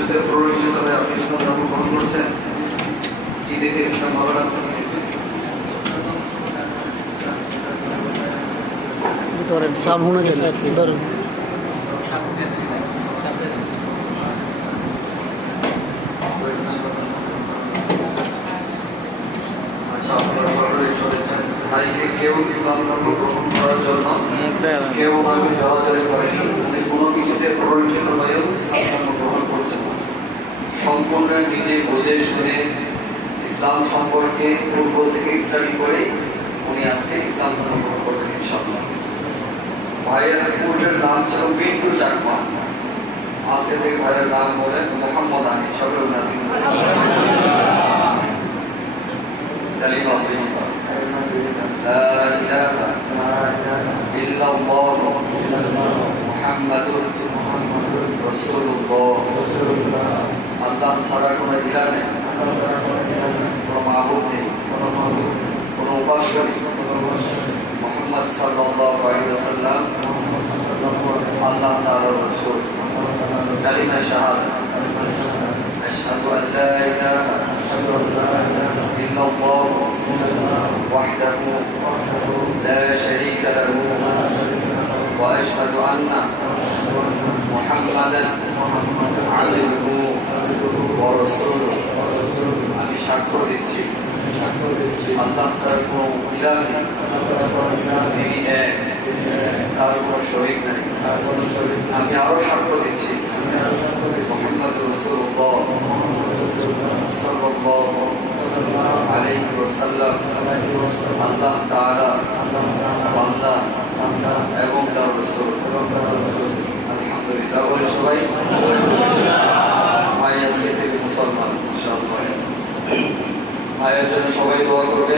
কিছুতে প্ররোচিত হয়ে আপনি ইসলাম ধর্ম গ্রহণ করছেন? কি দেখে ইসলাম ভালো লাগছে? ধরেন সাউন্ড মনে হচ্ছে ধরেন আচ্ছা, আপনারা সকলেই শুনেছেন, ভাইকে কেউ ইসলাম ধর্ম গ্রহণ করার জন্য কেউ ওনাকে জড়াজড়ি করেনি, উনি কোনো কিছুতে প্ররোচিত হয়েও ইসলাম ধর্ম গ্রহণ করছেন না। সম্পূর্ণ নিজে বুঝে শুনে ইসলাম সম্পর্কে পূর্ব থেকে স্টাডি করে উনি আজকে ইসলাম ধর্ম গ্রহণ করবেন ইনশাআল্লাহ। ভাইয়ের পূর্বের নাম ছিল পিন্টু চাকমা, আজকে থেকে ভাইয়ের নাম বলেন মোহাম্মদ আলী। সকল নাতি কালিমা পড়িবা লা ইলাহা ইল্লাল্লাহ মুহাম্মাদুর রাসূলুল্লাহ। আল্লাহ ছাড়া কোনো ইলাহ নেই, কোনো মাবুদ নেই, কোনো উপাস্য নেই। মুহাম্মদ সাল্লাল্লাহু আলাইহি ওয়াসাল্লাম আল্লাহ তাআলার রাসূল। কালিমা শাহাদাত আশহাদু আল লা ইলাহা ইল্লাল্লাহ ওয়াহদাহু লা শারীকা লাহু ওয়া আশহাদু আন্না মুহাম্মাদান আবদুহু ওয়া রাসূলুহু। আমি সাক্ষ্য দিচ্ছি আল্লাহ ছাড়া কোনো ইলাহ নেই, তিনি এক, তার কোনো শরীক নেই। আমি আরো সাক্ষ্য দিচ্ছি মুহাম্মদ রাসূলুল্লাহ সাল্লাল্লাহু আলাইহি ওয়াসাল্লাম আল্লাহ তাআলা বান্দা এবং তার রাসূল। আলহামদুলিল্লাহ বলে সবাই ভাই আজকে থেকে মুসলমান ইনশাআল্লাহ। ভাইয়ের জন্য সবাই দোয়া করবে।